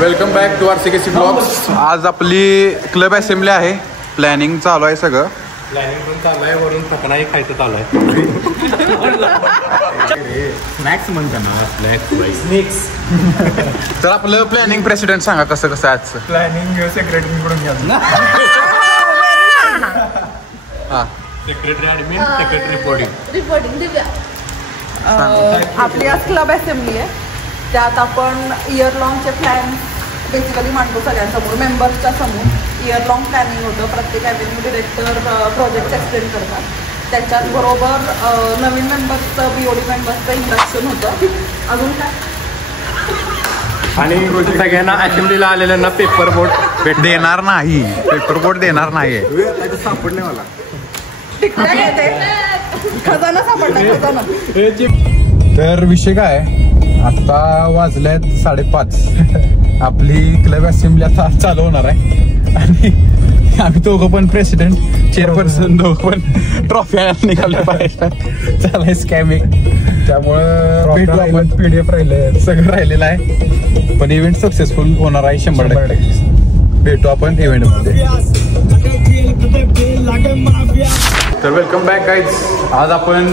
Welcome back to RCKC blogs. आज आपली club assembly आहे. प्लॅनिंग चालू आहे सगळं. प्लॅनिंग पण चालू आहे, वरून फकणाही खायचं चालू आहे. स्नॅक्स म्हणता ना, स्नॅक्स. तर आपलं प्लॅनिंग प्रेसिडेंट सांगा कसं कसं आहे आजचं प्लॅनिंग. सेक्रेटरीकडून घ्या. हां, सेक्रेटरी ॲडमिन, सेक्रेटरी रिपोर्टिंग. दिव्या. आपली आज क्लब असेंब्ली आहे. त्यात आपण इयर लॉंगचे प्लॅन बेसिकली मांडतो सगळ्यांसमोर, मेंबर्सच्या समोर. इयर लॉंग प्लॅनिंग होतं. प्रत्येक ॲव्हेन्यू डिरेक्टर प्रोजेक्ट एक्सप्लेन करतात. त्याच्याचबरोबर नवीन मेंबर्सचं, BOD मेंबर्सचं इंडक्शन होतं. अजून काय? आणि सगळ्यांना असेंब्लीला आलेल्यांना पेपर बोट देणार नाही. पेपर बोट देणार नाही. सापडले मला खजाना सापडला, खजाना. तर विषय काय, आता वाजल्यात 5:30. आपली क्लब असेंब्ली आता चालू होणार आहे. आणि आम्ही दोघं पण प्रेसिडेंट, चेअरपर्सन दोघं पण ट्रॉफी निघाल्या पाहिजे. चालाय स्कॅमिंग. त्यामुळं PDF राहिलं, सगळं राहिलेलं आहे. पण इव्हेंट सक्सेसफुल होणार आहे 100%. भेटू आपण इव्हेंट मध्ये. तर वेलकम बॅक गाईज. आज आपण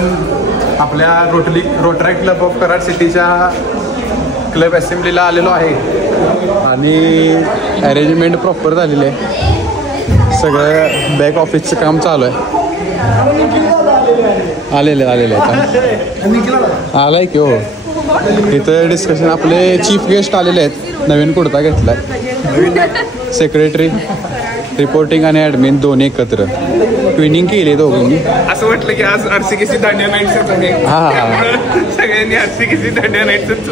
आपल्या रोटरी क्लब ऑफ कराड सिटीच्या क्लब असेंब्लीला आलेलो आहे. आणि अरेंजमेंट प्रॉपर झालेली आहे. सगळं बॅक ऑफिसचं काम चालू आहे. आलेले आलाय की हो. इथं डिस्कशन, आपले चीफ गेस्ट आलेले आहेत. नवीन कुर्ता घेतलाय. सेक्रेटरी, रिपोर्टिंग आणि ॲडमिन दोन्ही एकत्र ट्विनिंग केली दोघांनी. असं वाटलं की आज RCKC दांडिया नाईटच आहे. सगळ्यांनी RCKC दांडिया नाईटच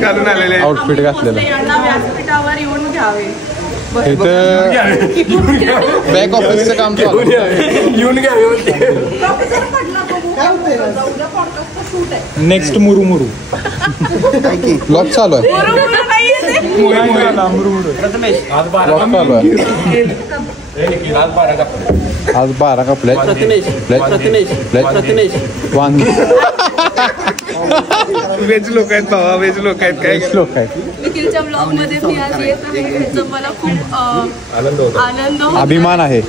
घालून आलेले आहे. आउटफिट घातलेलं. व्यासपीठावर येऊन घ्यावे. इथं बॅक ऑफिसचं काम चालू येऊन घ्यावे. नेक्स्ट मुरू ब्लॉग चालू आहे. आज 12 कपले वेज लोक आहेत बाबा, वेज लोक आहेत. काय लोक आहेत. निखिलच्या ब्लॉग मध्ये मी आज येत आहे. ह्याचा मला खूप आनंद होतो. अभिमान आहे.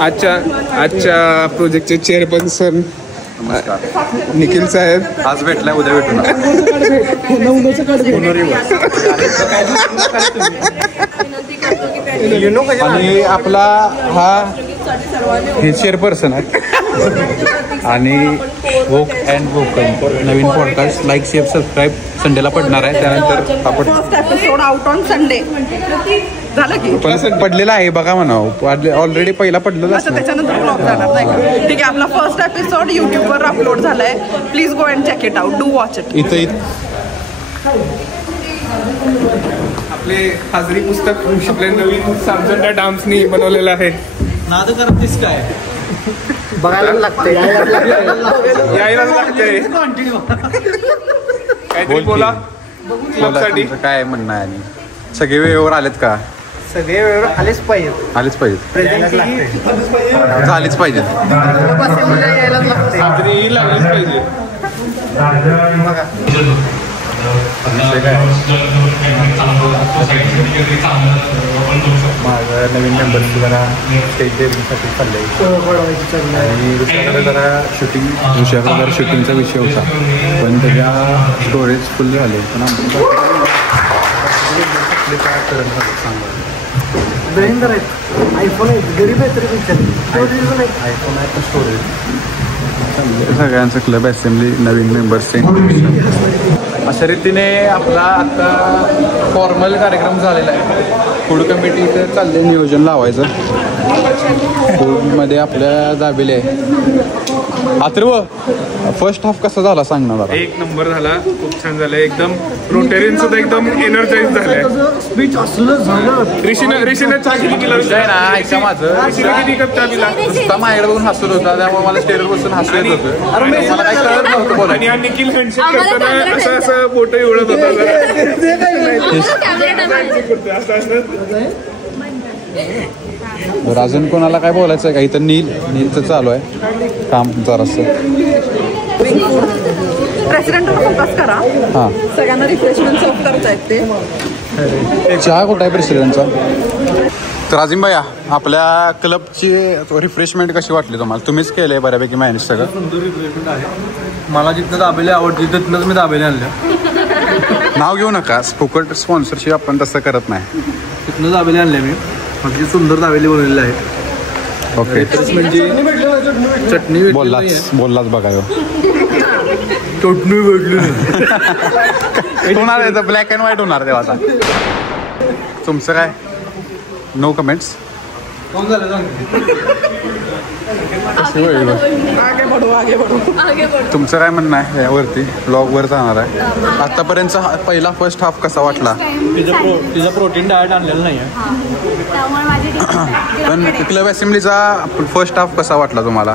आजच्या प्रोजेक्टचे चेअरपर्सन निखिल साहेब. आज भेटलाय, उद्या भेटू. आणि आपला हे चेअरपर्सन आहे. आणि वोक and vocal Naveen podcast. Like, share, subscribe संडेला पडणार आहे. त्यानंतर आपण first episode out on Sunday झालं की पण पडलेला आहे बघा म्हणा. ऑलरेडी पहिला पडलेला असं. त्याच्यानंतर ब्लॉग जाणार नाही. ठीक आहे. आपला फर्स्ट एपिसोड युट्यूबवर अपलोड झालाय. Please go and check it out. Do watch it. इथं आपले हाजरी पुस्तक आपल्या नवीन सामजंडा डान्सनी बनवलेलं आहे. नाद करतेस काय? बघायला लागते, यायलाच लागते. काहीतरी बोला क्लबसाठी. काय म्हणणं आहे? आणि सगळे वेळेवर आलेत का? सगळे वेळ आलेच पाहिजे. झालीच पाहिजे. हाजरी लागलीच पाहिजे. माझं नवीन मेंबर्स जरा स्टेज डेअरिंगसाठी चाललंय. आणि दुसऱ्याकडे जरा शूटिंगचा विषय होता, पण त्याच्या स्टोरेज फुल झाले. पण आयफोन आहे तर स्टोरेज. सगळ्यांचं क्लब असेंब्ली, नवीन मेंबर्सचे. अशा रीतीने आपला आता फॉर्मल कार्यक्रम झालेला आहे. फूड कमिटीचं चाललंय नियोजन लावायचं. फूडमध्ये आपल्या दाबेले आहे. अथर्व, फर्स्ट हाफ कसा झाला सांग ना मला. एक नंबर झाला, खूप छान झालं. एकदम रोटेरियन सुद्धा एकदम एनर्जाइज झालंय. स्पीच असलं झालं. ऋषीने चहा किती केला ना, ऐका माझं. ऋषीने किती कप चहा पिला? नुसता माझ्याकडे बघून हसत होता, त्यामुळे मला स्टेजवर बसून हसत येत होतं. मला काही कळत नव्हतं बोला. आणि निखिल हँडशेक करताना असं बोट एवढत होता. अजून कोणाला काय बोलायचं आहे का? इथं नीलचं चालू आहे काम जरासं. प्रेसिडेंटवर फोकस करा. हां सगळ्यांना रिफ्रेशमेंट सर्व करतायत ते. चहा कुठं आहे प्रेसिडेंटचा? तर अजिम भैया, आपल्या क्लबची रिफ्रेशमेंट कशी वाटली तुम्हाला? तुम्हीच केलंय बऱ्यापैकी मॅनेज सगळं. सुंदर रिफ्रेशमेंट आहे. मला जिथनं दाबेली आवडते तिथनंच मी दाबेली आणल्या. नाव घेऊ नका, फुकट स्पॉन्सरशिप आपण तसं करत नाही. तिथनं दाबेली आणल्या मी. अगदी सुंदर दाबेली बनवलेली आहे. ओके चटणी बोललाच बघा ह्यो. चटणी भेटली. होणार आहे तर ब्लॅक अँड व्हाईट होणार तेव्हा. आता तुमचं काय? No comments. कोण झालं सांग. तुमचं काय म्हणणं आहे यावरती? ब्लॉगवर जाणार आहे. आतापर्यंतचा पहिला फर्स्ट हाफ कसा वाटला? तिचा प्रोटीन डाएट आणलेलं नाही आहे. पण क्लब असेंब्लीचा फर्स्ट हाफ कसा वाटला तुम्हाला?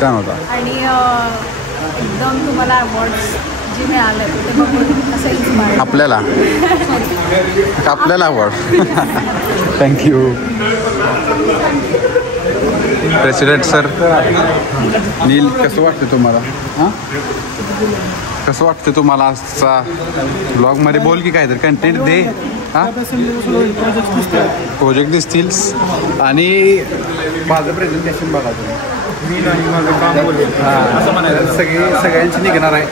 छान होता. आणि एकदम तुम्हाला अवॉर्ड्स जे मिळाले ते बघून असं इन्स्पायर. आपल्याला award. Thank you president sir. Neel, कसं वाटतं तुम्हाला? हां कसं वाटतं तुम्हाला आजचा ब्लॉगमध्ये? बोल की काहीतरी कंटेंट दे. हां प्रोजेक्ट दिसतील आणि माझं प्रेझेंटेशन बघा तुम्ही. मी नाही माझं काम बोलतो असं म्हणायचं. सगळ्यांची निघणार आहे.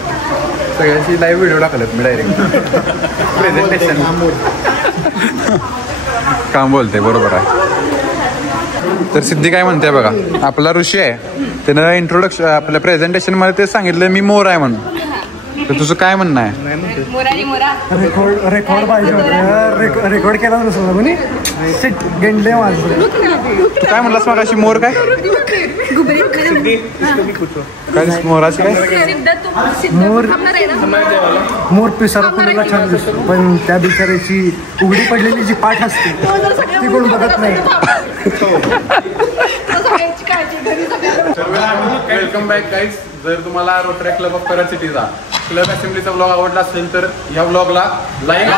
सगळ्यांची लाईव्ह व्हिडिओ टाकलेत मी डायरेक्ट. प्रेझेंटेशन काम बोलते, बरोबर आहे. तर सिद्धी काय म्हणते बघा, आपला ऋषी आहे, त्यानं इंट्रोडक्शन आपल्या प्रेझेंटेशनमध्ये ते सांगितलं मी मोर आहे म्हणून. तर तुझं काय म्हणणं आहे? रेकॉर्ड पाहिजे. रेकॉर्ड केला नसतो कोणी गेंडले माझं. तू काय म्हणलास मग अशी मोर काय? काय मोराची काय? मोर पिसारा कोणाला छान दिसतो, पण त्या बिचाऱ्याची उघडी पडलेली जी पाठ असते ती कोण बघत नाही. Welcome back guys. जर तुम्हाला रोटरी क्लब ऑफ करत सिटीचा क्लब असेंब्लीचा ब्लॉग आवडला असेल तर या ब्लॉगला लाईक